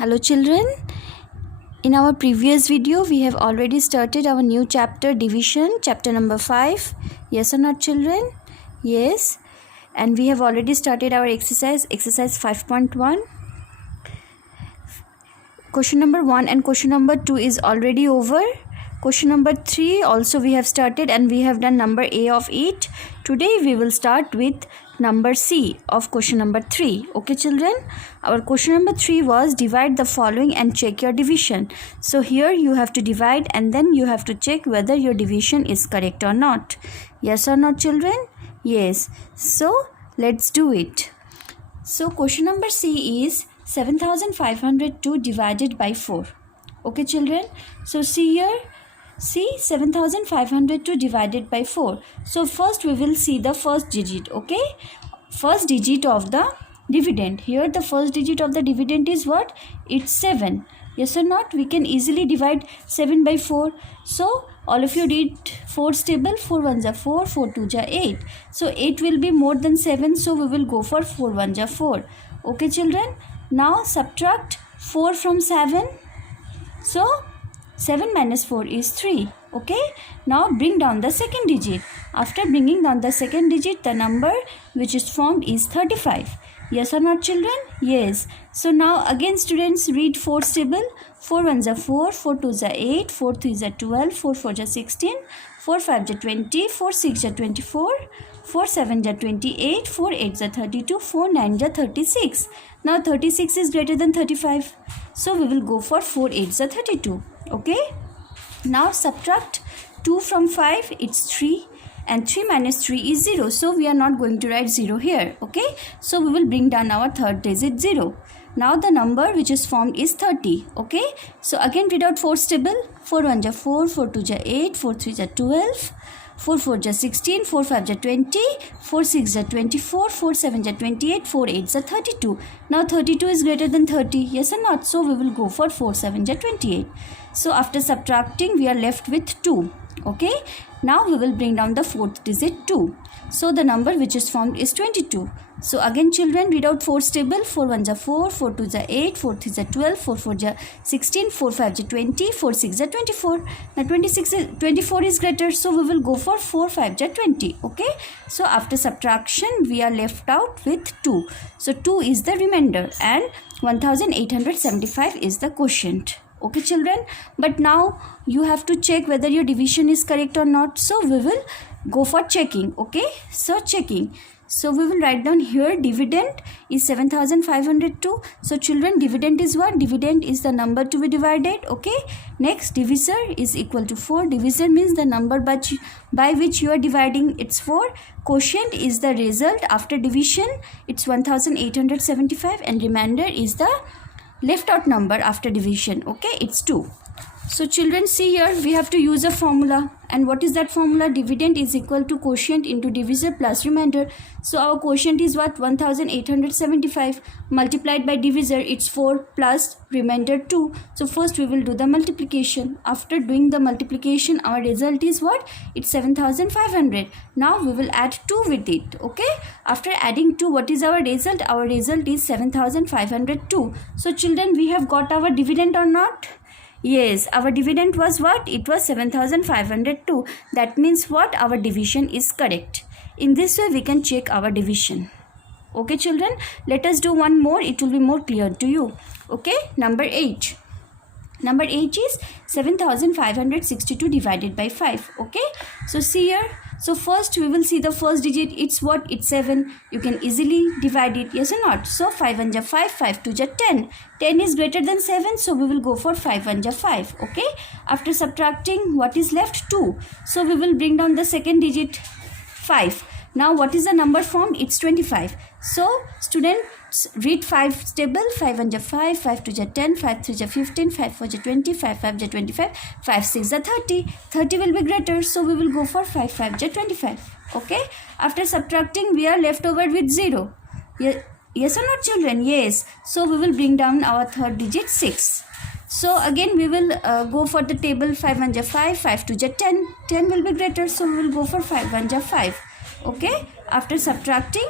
Hello children, in our previous video we have already started our new chapter division, chapter number 5. Yes or not children? Yes. And we have already started our exercise 5.1. Question number 1 and question number 2 is already over. Question number 3 also we have started and we have done number A of it. Today we will start with number C of question number 3. Okay children, our question number 3 was divide the following and check your division. So here you have to divide and then you have to check whether your division is correct or not. Yes or not children? Yes. So let's do it. So question number C is 7502 divided by 4. Okay children, so see here. See 7502 divided by 4. So first we will see the first digit. Okay, first digit of the dividend. Here the first digit of the dividend is what? It's 7. Yes or not? We can easily divide 7 by 4. So all of you did 4's table. 4 1s are 4, 4 2s are 8. So 8 will be more than 7. So we will go for 4 1s are 4. Okay children. Now subtract 4 from 7. So 7 minus 4 is 3. Okay. Now bring down the second digit. After bringing down the second digit, the number which is formed is 35. Yes or not children? Yes. So now again students read 4's table. 4 1s are 4, 4 2s are 8, 4 3s are 12, 4 4s are 16, 4 5s are 20, 4 6s are 24, 4 7s are 28, 4 8s are 32, 4 9s are 36. Now 36 is greater than 35. So we will go for 4 8s are 32. Okay. Now subtract 2 from 5. It's 3. And 3 minus 3 is 0. So we are not going to write 0 here. Okay. So we will bring down our third digit 0. Now the number which is formed is 30. Okay. So again read out 4's table. 4 1s are 4, 4 2s are 8, 4 3s are 12. 4 4s are 16, 4 5s are 20, 4 6s are 24, 4 7s are 28, 4 8s are 32. Now 32 is greater than 30. Yes or not? So we will go for 4 7s are 28. So after subtracting we are left with 2. Okay. Now we will bring down the fourth digit 2. So the number which is formed is 22. So again children read out 4's table. 4 1s are 4, 4 2s are 8, 4 3s are 12, 4 4s are 16, 4 5s are 20, 4 6s are 24. Now 24 is greater, so we will go for 4 5s are 20. Okay. So after subtraction we are left out with 2. So 2 is the remainder and 1875 is the quotient. Okay children, but now you have to check whether your division is correct or not. So we will go for checking. Okay, so checking. So we will write down here dividend is 7502. So children, dividend is what? Dividend is the number to be divided. Okay. Next, divisor is equal to 4. Divisor means the number by which you are dividing. It's 4. Quotient is the result after division. It's 1875 and remainder is the left out number after division. Okay, it's 2. So children, see here we have to use a formula. And what is that formula? Dividend is equal to quotient into divisor plus remainder. So our quotient is what? 1875 multiplied by divisor. It's 4 plus remainder 2. So first we will do the multiplication. After doing the multiplication, our result is what? It's 7500. Now we will add 2 with it. Okay. After adding 2, what is our result? Our result is 7502. So children, we have got our dividend or not? Yes, our dividend was what? It was 7502. That means what? Our division is correct. In this way, we can check our division. Okay, children? Let us do one more. It will be more clear to you. Okay, number 8. Number 8 is 7562 divided by 5. Okay, so see here. So first we will see the first digit. It's what? It's 7. You can easily divide it. Yes or not? So 5 1s are 5, 5 2s are 10. 10 is greater than 7. So we will go for 5 1s are 5. Okay. After subtracting, what is left? 2. So we will bring down the second digit 5. Now what is the number formed? It's 25. So students read 5's table. 5 1s are 5, 5 2s are 10, 5 3s are 15, 5 4s are 20, 5 5s are 25, 5 6s are 30. 30 will be greater. So we will go for 5 5s are 25. Okay. After subtracting we are left over with 0. Yes or not children? Yes. So we will bring down our third digit 6. So again we will go for the table. 5 1s are 5, 5 2s are 10. 10 will be greater. So we will go for 5 1s are 5. Okay. After subtracting,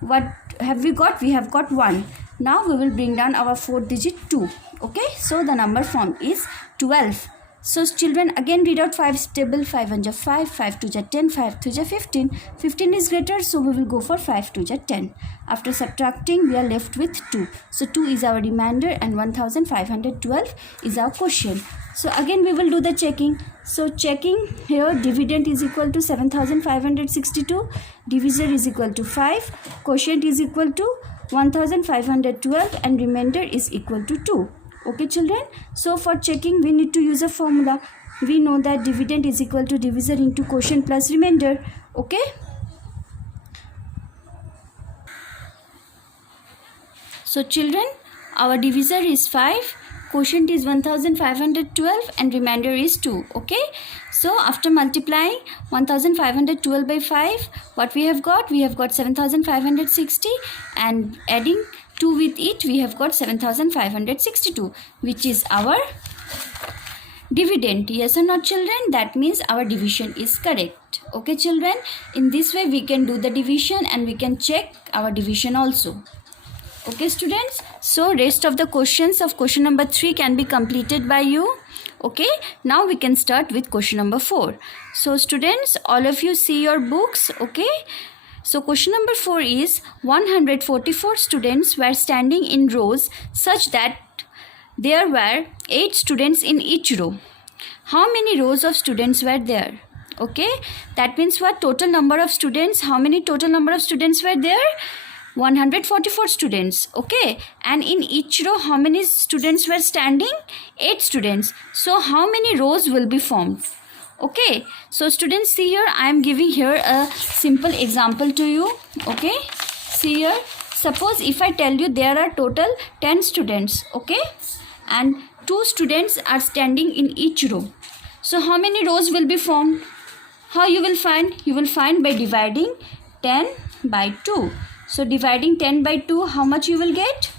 what have we got? We have got 1. Now we will bring down our 4th digit 2. Okay, so the number formed is 12. So children, again read out 5's table. 5 1 5, 5 2 10, 5 3 15. 15 is greater, so we will go for 5 2 10. After subtracting, we are left with 2. So 2 is our remainder and 1512 is our quotient. So again we will do the checking. So checking here, dividend is equal to 7562, divisor is equal to 5, quotient is equal to 1512 and remainder is equal to 2. Okay children, so for checking we need to use a formula. We know that dividend is equal to divisor into quotient plus remainder. Okay, so children, our divisor is 5, quotient is 1512 and remainder is 2. Okay, so after multiplying 1512 by 5, what we have got? We have got 7560, and adding 2 with it, we have got 7562, which is our dividend. Yes or not children? That means our division is correct. Okay children, in this way we can do the division and we can check our division also. Okay students, so rest of the questions of question number 3 can be completed by you. Okay, now we can start with question number 4. So students, all of you see your books. Okay, so question number 4 is 144 students were standing in rows such that there were 8 students in each row. How many rows of students were there? Okay, that means what? Total number of students. How many total number of students were there? 144 students. Okay, and in each row how many students were standing? 8 students. So how many rows will be formed? Okay, so students, see here, I am giving here a simple example to you. Okay, see here, suppose if I tell you there are total 10 students, okay, and 2 students are standing in each row. So how many rows will be formed? How you will find? You will find by dividing 10 by 2. So dividing 10 by 2, how much you will get?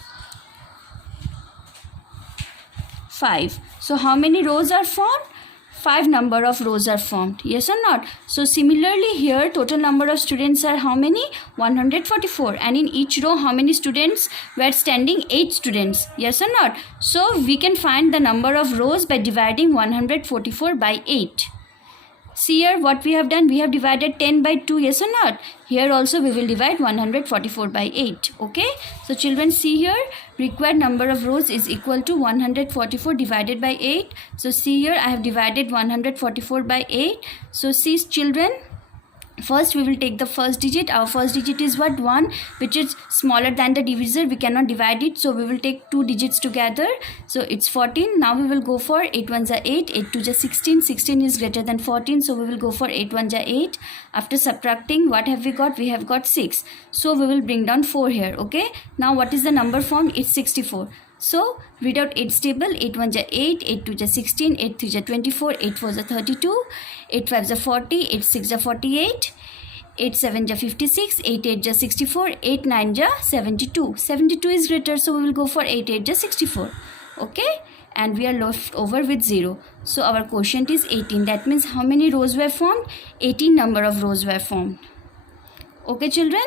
5. So how many rows are formed? 5 number of rows are formed. Yes or not? So similarly here, total number of students are how many? 144. And in each row, how many students were standing? 8 students. Yes or not? So we can find the number of rows by dividing 144 by 8. See here what we have done. We have divided 10 by 2. Yes or not? Here also we will divide 144 by 8. Okay. So children, see here, required number of rows is equal to 144 divided by 8. So see here, I have divided 144 by 8. So see children, first we will take the first digit. Our first digit is what? 1, which is smaller than the divisor. We cannot divide it, so we will take 2 digits together. So it's 14. Now we will go for 8 1s are 8, 8 2s are 16. 16 is greater than 14, so we will go for 8 1s are 8. After subtracting, what have we got? We have got 6. So we will bring down 4 here. Okay, now what is the number formed? It's 64. So read out 8's table. 8 1s are 8, 8 2s are 16, 8 3s are 24, 8 4s are 32, 8 5s are 40, 8 6s are 48, 8 7s are 56, 8 8s are 64, 8 9s are 72. 72 is greater, so we will go for 8 8s are 64. Okay, and we are left over with 0. So our quotient is 18. That means how many rows were formed? 18 number of rows were formed. Okay children,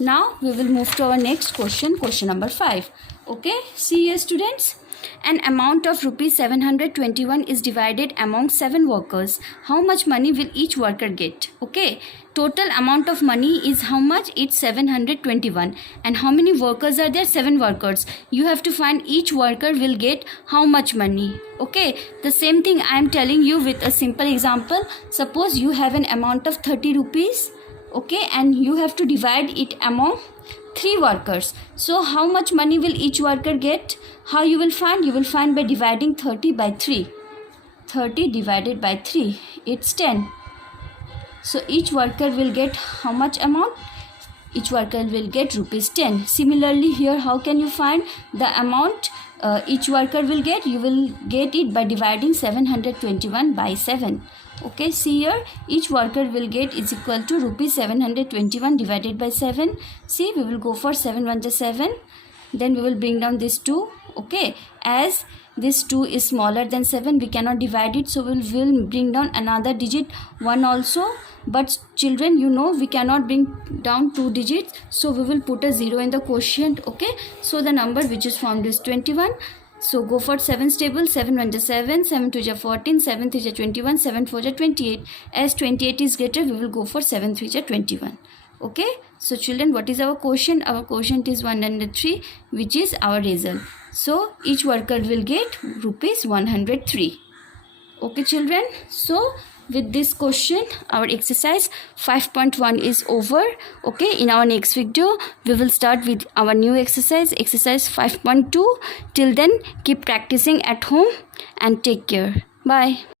now we will move to our next question, question number 5. Okay, see here students, an amount of rupees 721 is divided among 7 workers. How much money will each worker get? Okay, total amount of money is how much? It's 721. And how many workers are there? 7 workers. You have to find each worker will get how much money. Okay, the same thing I am telling you with a simple example. Suppose you have an amount of 30 rupees. Okay, and you have to divide it among 3 workers. So how much money will each worker get? How you will find? You will find by dividing 30 by 3. 30 divided by 3, it's 10. So each worker will get how much amount? Each worker will get rupees 10. Similarly here, how can you find the amount each worker will get? You will get it by dividing 721 by 7. Okay, see here, each worker will get is equal to rupees 721 divided by 7. See, we will go for 7 1s are 7. Then we will bring down this 2. Okay, as this 2 is smaller than 7, we cannot divide it, so we'll bring down another digit 1 also. But children, you know we cannot bring down 2 digits, so we will put a 0 in the quotient. Okay, so the number which is formed is 21. So go for 7's table. 7 1 is 7, 7 2 is 14, 7 3 is 21, 7 4 is 28. As 28 is greater, we will go for 7 3 is 21. Okay, so children, what is our quotient? Our quotient is 103, which is our result. So each worker will get rupees 103. Okay children, so with this question our exercise 5.1 is over. Okay, in our next video we will start with our new exercise 5.2. Till then, keep practicing at home and take care. Bye.